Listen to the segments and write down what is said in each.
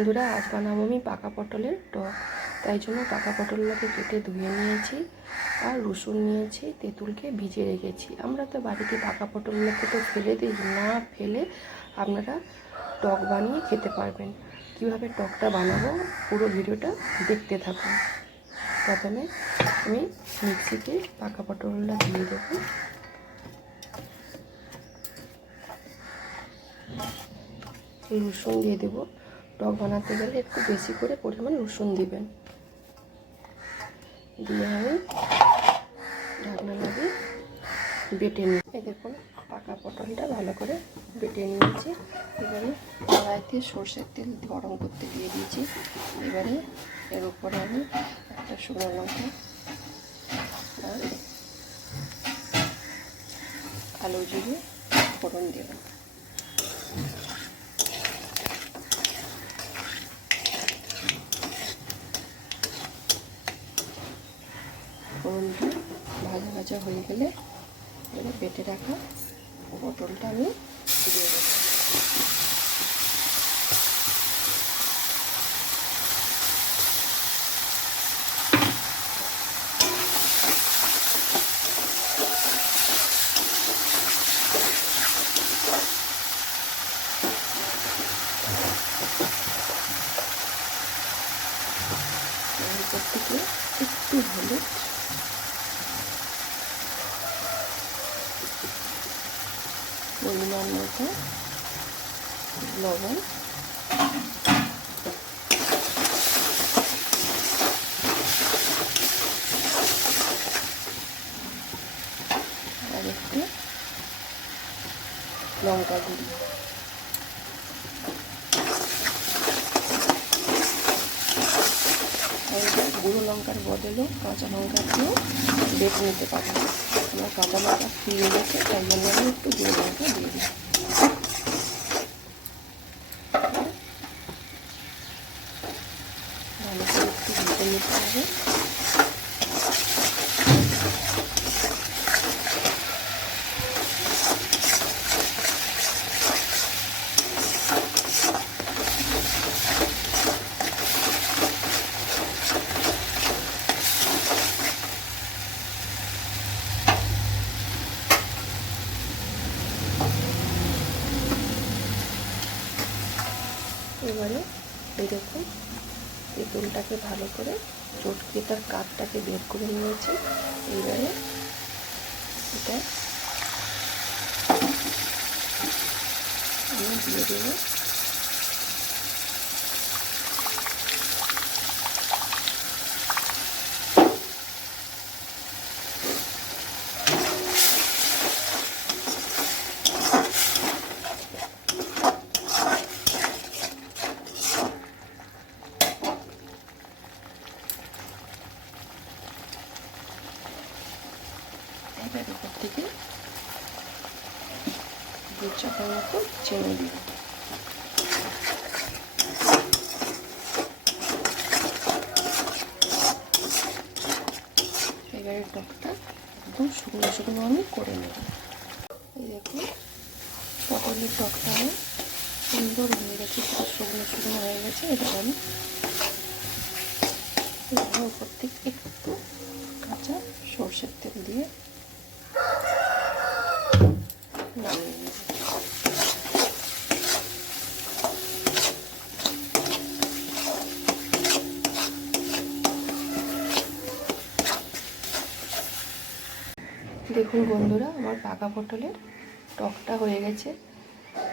বন্ধুরা আজ বানাবো আমি পাকা পটলের টক। তাই জন্য পাকা পটলগুলোকে কেটে ধুয়ে নিয়েছি আর রসুন নিয়েছি, তেঁতুলকে ভিজে রেখেছি। আমরা তো বাড়িতে পাকা পটলগুলোকে তো ফেলে দিই, না ফেলে আপনারা টক বানিয়ে খেতে পারবেন। কীভাবে টকটা বানাবো পুরো ভিডিওটা দেখতে থাকুন। প্রথমে আমি মিক্সিতে পাকা পটলটা দিয়ে দেবো। রসুন দিয়ে দেবো। টক বানাতে গেলে একটু বেশি করে পরিমাণ রসুন দিবেন। দিয়ে আমি ঢাকনা লাগিয়ে বেটে নিই এই দেখুন, পাকা পটলটা ভালো করে বেটে নিয়েছি। এবারে কড়াইতে সর্ষের তেল গরম করতে দিয়ে দিয়েছি। এবারে এর উপরে আমি একটা শুকনো লঙ্কা আর কালো জিরে ফোড়ন দেবো ফোড়নটা ভাজা ভাজা হয়ে গেলে এবারে বেটে রাখা পটলটা আমি দিয়ে দেবো। একটু হলুদ পরিমাণ মতো লবণ। আর একটু লঙ্কা গুঁড়ি। গুঁড়ো লঙ্কার বদলে কাঁচা লঙ্কা দিয়েও বেটে নিতে পারি আমার কাঁচা লঙ্কা ফিরে গেছে তাই জন্য আমি একটু গুঁড়ো লঙ্কা দিয়ে দিই ভালো করে একটু ভেজে নিতে হবে এবারে এরকম তেঁতুলটাকে ভালো করে চটকে তার কাঠটাকে বের করে নিয়েছি। এবারে এটা আমি দিয়ে দেবো এবার উপর থেকে দু চাকার মতো চিনি দিব এবারে টকটা একদম শুকনো শুকনো আমি করে নেব। এই দেখুন, পটলের টকটা আমার সুন্দর হয়ে গেছে শুকনো শুকনো হয়ে গেছে, এবার আমি উপর থেকে একটু কাঁচা সর্ষের তেল দিয়ে নামিয়ে দেখুন বন্ধুরা, আমার পাকা পটলের টকটা হয়ে গেছে।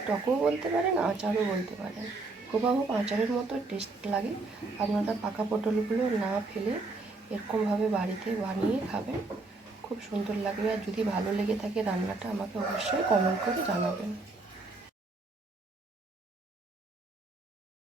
টকও বলতে পারেন, আচারও বলতে পারেন। হুবাহুব আচারের মতো টেস্ট লাগে। আপনারা পাকা পটলগুলো না ফেলে এরকমভাবে বাড়িতে বানিয়ে খাবেন। খুব সুন্দর লাগবে আর যদি ভালো লেগে থাকে রান্নাটা আমাকে অবশ্যই কমেন্ট করে জানাবেন।